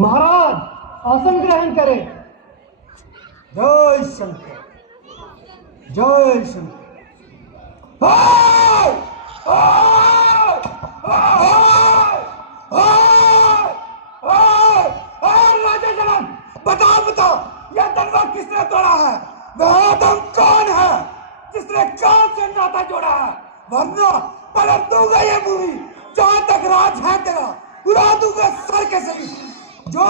महाराज आसन ग्रहण करें। जय शंकर, जय शंकर। हाय! हाय! हाय! हाय! हाय! हाय! राजा जनक, बताओ बताओ, यह दरबार किसने तोड़ा है? वह आदम कौन है जिसने चांद से नाता जोड़ा है? वरना पलट दूंगा ये भूमि, जहां तक राज है तेरा उड़ा दूंगा सर के सभी। जो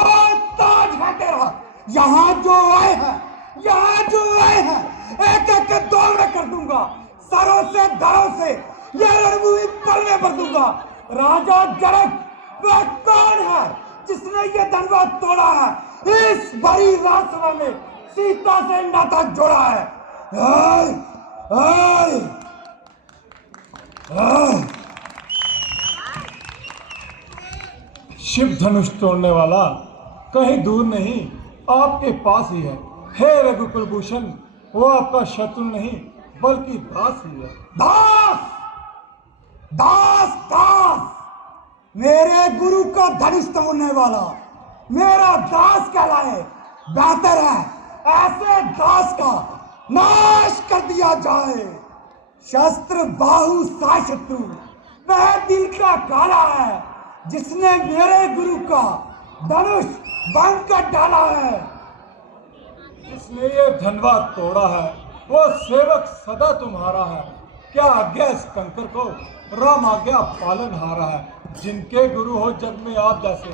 ताज है तेरा, यहाँ जो आए हैं, यहाँ जो आए हैं, एक एक के दौड़ कर दूंगा, सरों से धरों से ये रणभूमि पलने पर दूंगा। राजा जनक, वह कौन है जिसने ये धनबाद तोड़ा है, इस बड़ी राजसभा में सीता से नाता जोड़ा है? आय, आय, आय। शिव धनुष तोड़ने वाला कहीं दूर नहीं, आपके पास ही है। हे रघुकुल भूषण, वो आपका शत्रु नहीं बल्कि दास ही है। दास, दास, दास, मेरे गुरु का धनुष तोड़ने वाला मेरा दास कहलाए। बेहतर है ऐसे दास का नाश कर दिया जाए। शस्त्र बाहु सा शत्रु, वह दिल का काला है जिसने मेरे गुरु का धनुष भंग कर डाला है। जिसने ये धनबाद तोड़ा है वो सेवक सदा तुम्हारा है। क्या आज्ञा इस कंकर को, राम आज्ञा पालन हारा है। जिनके गुरु हो जग में आप जैसे,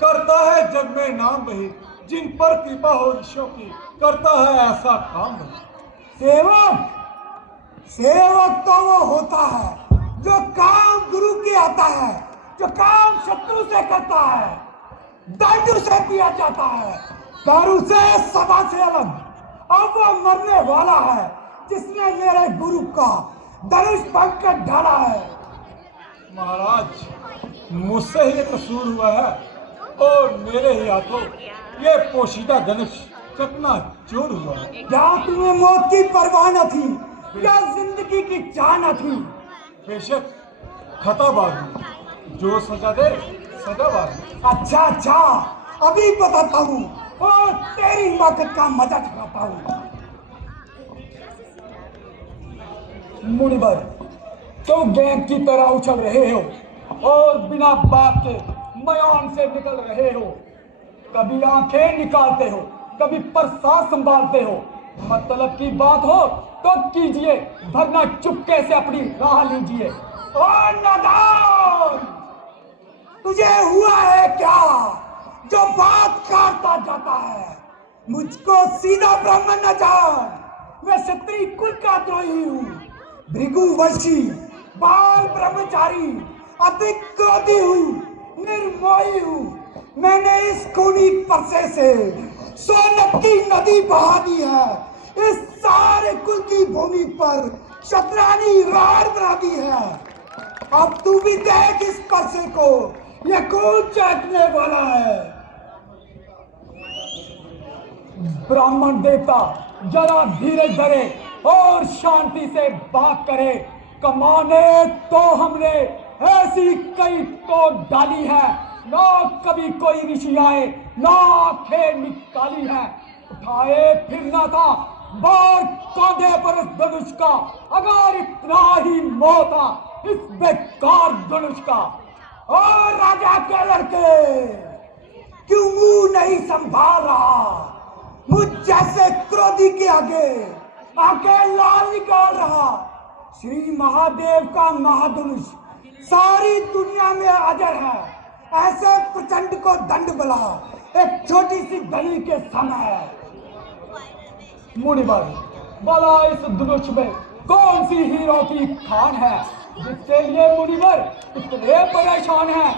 करता है जग में नाम वही। जिन पर कृपा हो ऋषियों की, करता है ऐसा काम वही। सेवक, सेवक तो वो होता है जो काम गुरु के आता है, जो काम शत्रु से करता है, दंड से दिया जाता है, दारू से, सभा से अलग। अब वो मरने वाला है जिसने मेरे गुरु का धनुष भंग कर डाला है। महाराज, मुझसे ही कसूर हुआ है और मेरे ही हाथों ये पोशीदा धनुष चकनाचूर हुआ है। क्या तुम्हें मौत की परवाह न थी या जिंदगी की चाह न थी? बेशक खताबाज, जो सजा दे सजाबाज। अच्छा अच्छा, अभी बताता हूँ और तेरी हिमाकत का मजा चखाता हूँ। मुनिवर, तुम गेंद की तरह उछल रहे हो और बिना बात के मैदान से निकल रहे हो। कभी आंखें निकालते हो, कभी प्रसाद संभालते हो। मतलब की बात हो तो कीजिए, वरना चुपके से अपनी राह लीजिए। और नादान, तुझे हुआ है क्या जो बात काटता जाता है? मुझको सीधा ब्राह्मण न जान, मैं क्षत्रिय कुल का द्रोही हूँ, भृगुवंशी, बाल ब्रह्मचारी, अधिक क्रोधी हूँ, निर्मोही हूँ। मैंने इस खूनी परसे से सोनक की नदी बहा दी है। इस सारे कुल की भूमि पर शतरानी रार बना दी है। अब तू भी देख इस परसे को, ये खून चाटने वाला है। ब्राह्मण देवता जरा धीरज धरे और शांति से बात करे। कमाने तो हमने ऐसी कई तो डाली है, ना कभी कोई ऋषि आए ना आंखें निकाली है। उठाए फिरना था बार कांधे पर इस धनुष का, अगर इतना ही मोह था इस बेकार धनुष का। और राजा के लड़के, क्यों मुंह नहीं संभाल रहा? मुझ जैसे क्रोधी के आगे आके लाल निकाल रहा। श्री महादेव का महाधनुष सारी दुनिया में हाजिर है। ऐसे प्रचंड को दंड बला एक छोटी सी गली के समय। मुनिवर, भला इस धनुष में कौन सी हीरो की खान है जिसके लिए मुनिवर इतने परेशान है?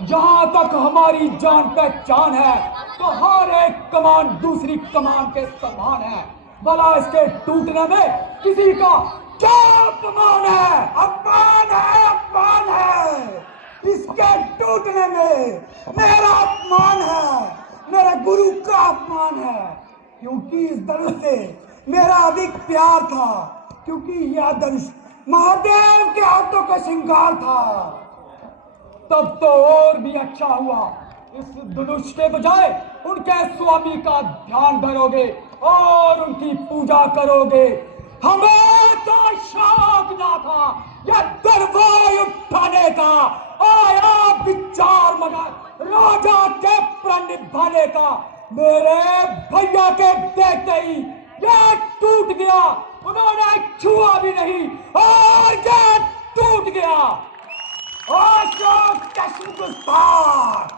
जहां तक हमारी जान पहचान है तो हर एक कमान दूसरी कमान के समान है। भला इसके टूटने में किसी का क्या अपमान है? अपमान है, अपमान है। इसके टूटने में मेरा अपमान है, मेरे गुरु का अपमान है। क्योंकि इस धनुष से मेरा अधिक प्यार था, क्योंकि यह धनुष महादेव के हाथों का श्रृंगार था। तब तो और भी अच्छा हुआ इस धनुष के बजाय उनके स्वामी का ध्यान धरोगे और उनकी पूजा करोगे। हमें तो शौक ना था यह दरबार उठाने का, आया विचार मगर राजा के प्रण निभाने का। मेरे भैया के देखते ही ये टूट गया, उन्होंने छुआ भी नहीं और ये टूट गया। अशोक गुस्ताख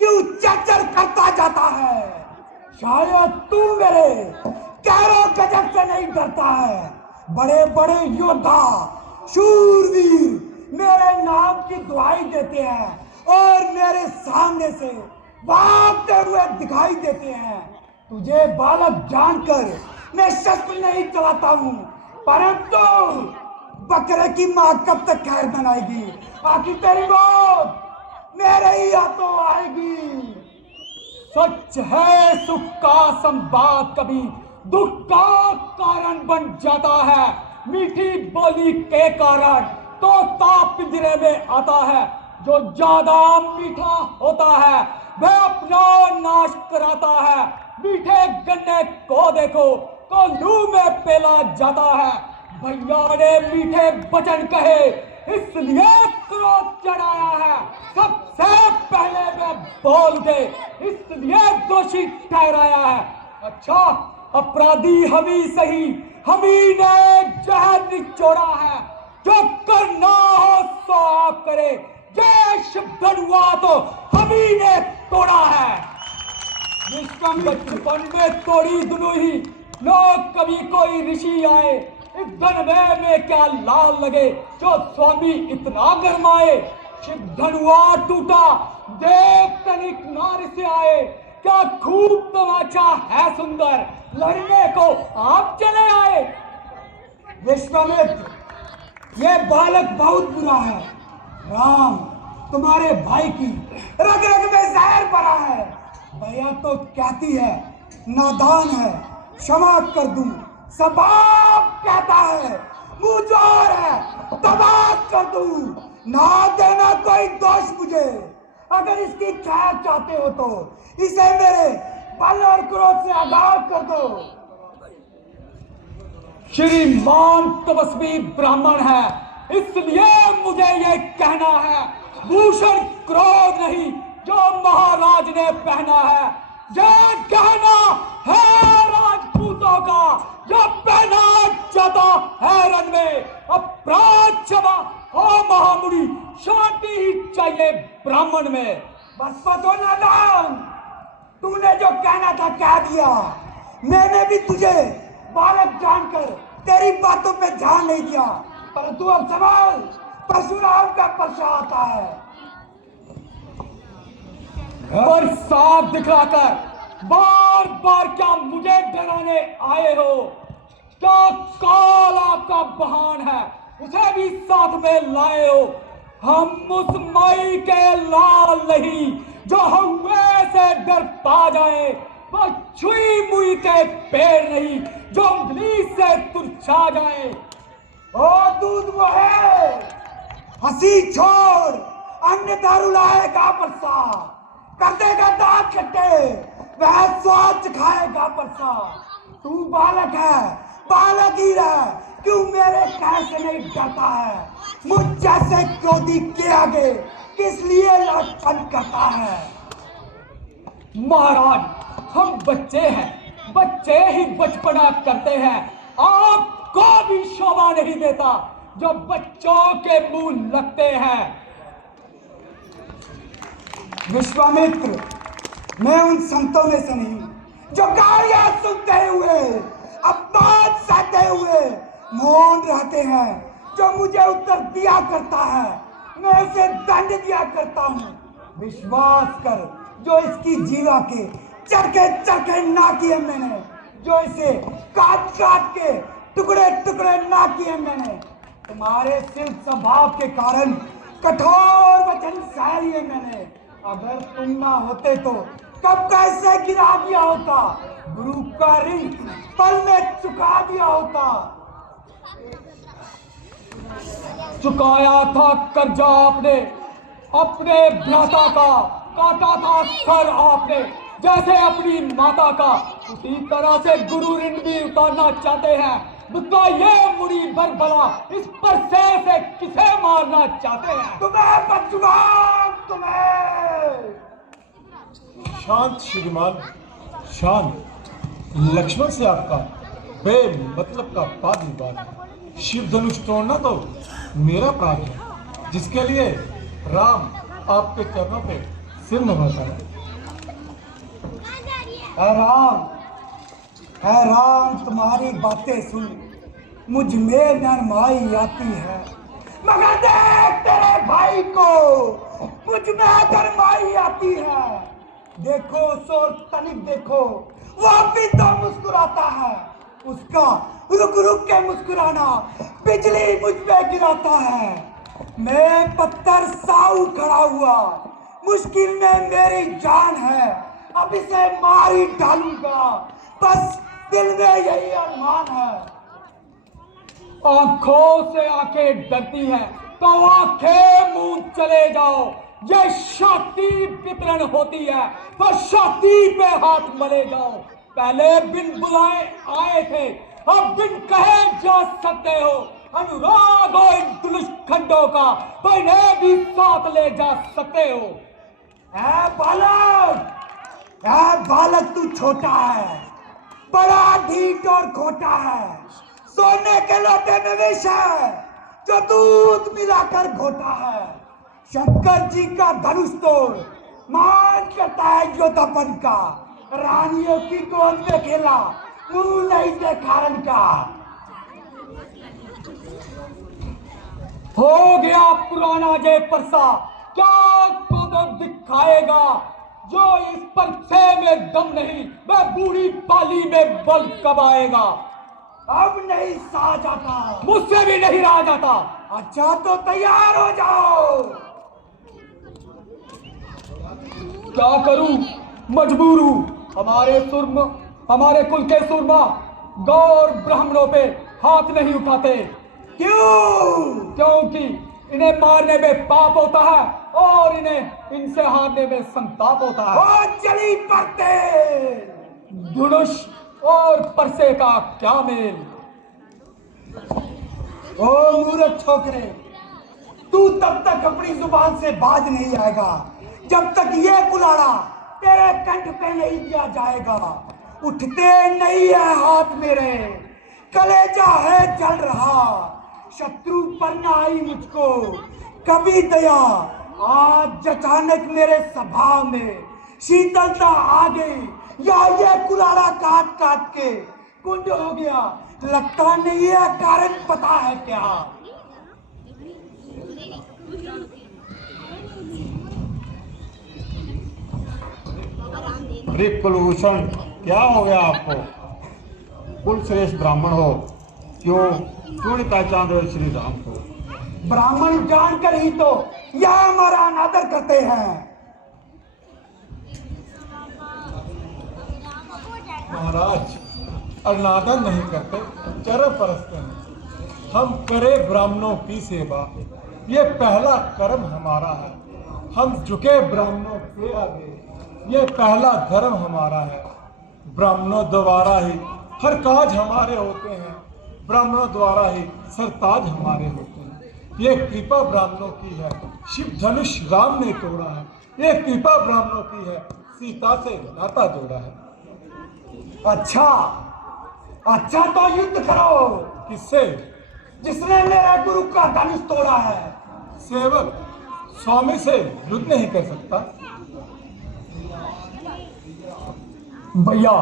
क्यों चर्चर करता जाता है? शायद तू मेरे कैरो गजब से नहीं डरता है। बड़े बड़े योद्धा शूरवीर मेरे नाम की दुहाई देते हैं और मेरे सामने से भागते हुए दिखाई देते हैं। तुझे बालक जानकर मैं शस्त्र नहीं चलाता हूँ, परंतु बकरे की माँ कब तक खैर बनाएगी? आखिर तेरी मौत मेरे ही हाथों आएगी। सच है सुख का संवाद कभी दुख का कारण बन जाता है। मीठी बोली के कारण तोता पिंजरे में आता है। जो ज्यादा मीठा होता है वह अपना नाश कराता है। मीठे गन्ने को देखो तो लू में पेला जाता है। भैया ने मीठे वचन कहे इसलिए क्रोध चढ़ाया है। सबसे पहले वे बोल उठे इसलिए दोषी ठहराया है। अच्छा अपराधी हम ही सही, हम ही ने जहर निचोड़ा है। जो करना हो सो आप करे, देश धनुआ तो हम ही ने तोड़ा है। बचपन में तोड़ी दुनोही लोग, कभी कोई ऋषि आए इस धनवे में क्या लाल लगे जो स्वामी इतना गरमाए। शिव धनुआ टूटा देव तनिक नार से आए। क्या खूब तमाचा है सुंदर, लड़ने को आप चले आए। विश्वामित्र ये बालक बहुत बुरा है। राम तुम्हारे भाई की रग रग में जहर भरा है। भैया तो कहती है नादान है, क्षमा कर दूं। सबाब कहता है मुझोर है, तबाह कर दूं। ना देना कोई दोष मुझे। अगर इसकी खैर चाहते हो तो इसे मेरे बल और क्रोध से आगाह कर दो। श्रीमान तपस्वी ब्राह्मण है, इसलिए मुझे ये कहना है। भूषण क्रोध नहीं जो महाराज ने पहना है। ये गहना है राजपूतों का जो पहना जाता है रण में। अपराध क्षमा हो महामुनि, शांति ही चाहिए ब्राह्मण में। बस पतो नादान, तूने जो कहना था कह दिया। मैंने भी तुझे बालक जानकर तेरी बातों पे ध्यान नहीं दिया, परंतु अब सवाल परशुराम का पर्चा आता है। और साफ दिखलाकर बार बार क्या मुझे डराने आए हो? क्या काल आपका बहान है, उसे भी साथ में लाए हो? हम उस माई के लाल नहीं जो हुए से डर पा जाए। वो छुई मुई के पेड़ नहीं जो उंगली से तुरछा जाए। ओ दूध वो है, हंसी छोड़, अन्य दारू लाएगा परसा। कर देगा दांत खट्टे, वह स्वाद खाएगा परसा। तू बालक है, बालक ही रह, क्यों मेरे कह से नहीं डरता है? मुझ जैसे क्रोधी के आगे किस लिए लटपट करता है? महाराज हम बच्चे हैं, बच्चे ही बचपना करते हैं। आपको भी शोभा नहीं देता जो बच्चों के मुंह लगते हैं। विश्वामित्र मैं उन संतों में से नहीं जो गालियां सुनते हुए, अपमान सहते हुए मौन रहते हैं। जो मुझे उत्तर दिया करता है मैं उसे दंड दिया करता हूँ। विश्वास कर, जो इसकी जीवा के चरखे चरखे ना किए मैंने, जो इसे काट काट के टुकड़े टुकड़े ना किए मैंने। तुम्हारे सिर्फ स्वभाव के कारण कठोर वचन सह लिए मैंने। अगर तुम ना होते तो कब कैसे गिरा दिया होता, गुरु का ऋण पल में चुका दिया होता। चुकाया था कर्जा आपने अपने भ्राता का, काटा था सर आपने जैसे अपनी माता का, उसी तरह से गुरु ऋण भी उतारना चाहते हैं। बताइए मुनि बर भला इस पर से किसे मारना चाहते हैं? तुम्हें बचवान, तुम्हें। शांत श्रीमान, शांत। लक्ष्मण से आपका बेमतलब का वाद विवाद है। शिव धनुष तोड़ना तो मेरा अपराध है, जिसके लिए राम आपके चरणों पे सिर नवाता है। है राम, तुम्हारी बातें सुन मुझ में नरमाई आती है, मगर देख तेरे भाई को मुझ में नरमाई आती है। देखो सोर तनिक देखो, वो भी तो मुस्कुराता है। उसका रुक रुक के मुस्कुराना बिजली मुझ पे गिराता है। मैं पत्थर साऊ खड़ा हुआ, मुश्किल में मेरी जान है, अब इसे मार ही डालूंगा, बस दिल में यही अरमान है। आंखों से आंखें डरती हैं तो आंखें मूंद चले जाओ। ये शक्ति वितरण होती है तो शक्ति पे हाथ मले जाओ। पहले बिन बुलाए आए थे, अब बिन कहे जा सकते हो। अनुराग हो इन दुष्ट खंडों का तो इन्हें भी साथ ले जा सकते हो। बालक तू छोटा है, बड़ा ढीठ और खोटा है। सोने के लोटे में विष है जो दूध मिलाकर घोटा है। शंकर जी का धनुष तोड़ मान करता है योद्धापन का। रानियों की गोद में खेला, मुंह नहीं देखा रन का। हो गया पुराना ये परसा, क्या तो दिखाएगा। जो इस परसे में दम नहीं, वह बूढ़ी पाली में बल कब आएगा। अब नहीं सा जाता, मुझसे भी नहीं रहा जाता। अच्छा तो तैयार हो जाओ। क्या करूं, मजबूर हूं। हमारे कुल के सुरमा गौर ब्राह्मणों पे हाथ नहीं उठाते। क्यों? क्योंकि इन्हें मारने में पाप होता है और इन्हें इनसे हारने में संताप होता है। ओ चली पड़ते, धनुष और परसे का क्या मेल। ओ मूर्ख छोकरे, तू तब तक अपनी जुबान से बाज नहीं आएगा जब तक ये कुलाड़ा तेरे कंठ पे नहीं दिया जाएगा। उठते नहीं है हाथ मेरे, कलेजा है जल रहा। शत्रु पर ना आई मुझको कभी दया, आज अचानक मेरे सभा में शीतलता आ गई। या ये कुलाड़ा काट काट के कुंड हो गया। लगता नहीं है कारण पता है क्या। अरे कुलभूषण, क्या हो गया आपको? कुल श्रेष्ठ ब्राह्मण हो, क्यों नहीं पहचान रहे श्री राम को? ब्राह्मण जानकर ही तो यह हमारा अनादर करते हैं। महाराज, अनादर नहीं करते, चरण परसते हैं। हम करे ब्राह्मणों की सेवा, ये पहला कर्म हमारा है। हम झुके ब्राह्मणों के आगे, ये पहला धर्म हमारा है। ब्राह्मणों द्वारा ही हर काज हमारे होते हैं, ब्राह्मणों द्वारा ही सरताज हमारे होते हैं। ये कृपा ब्राह्मणों की है, शिव धनुष राम ने तोड़ा है। ये कृपा ब्राह्मणों की है, सीता से नाता जोड़ा है। अच्छा तो युद्ध करो। किससे? जिसने मेरे गुरु का धनुष तोड़ा है। सेवक स्वामी से युद्ध नहीं कर सकता। भैया,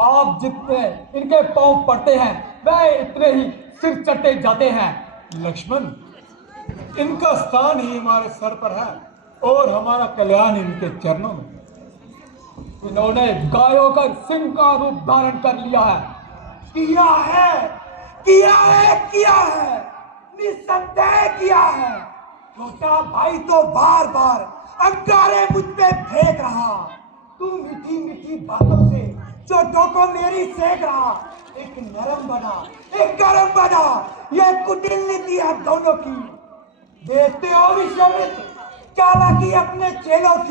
आप जितने इनके पांव पड़ते हैं वह इतने ही सिर चढ़ते जाते हैं। लक्ष्मण, इनका स्थान ही हमारे सर पर है और हमारा कल्याण इनके चरणों में। इन्होंने गाय होकर सिंह का रूप धारण कर लिया है। किया है, निसंदेह किया है। छोटा भाई तो बार बार अंगारे मुझ पे फेंक रहा। तू मीठी मीठी बातों से चोटों को मेरी सेक रहा। एक नरम बना, एक गरम बना, यह कुटिल नीति है दोनों की। देखते हो विश्वामित्र, चालाकी अपने चेलों की।